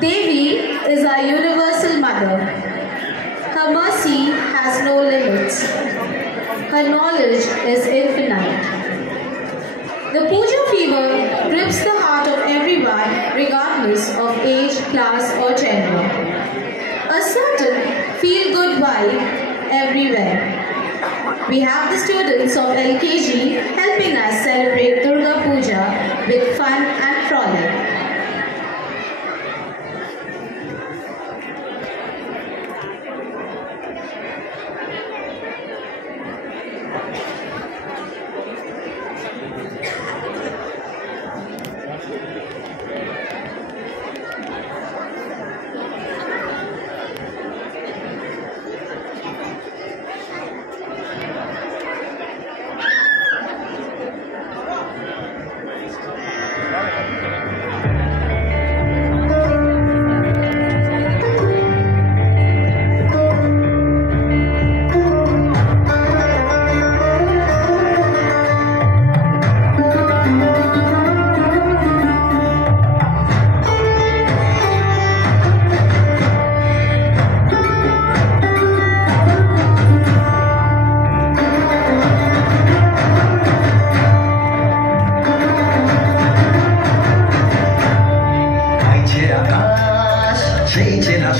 Devi is our universal mother. Her mercy has no limits. Her knowledge is infinite. The Puja fever grips the heart of everyone regardless of age, class or gender. A certain feel-good vibe everywhere. We have the students of LKG helping us celebrate Durga Puja with fun and frolic. Sei ce la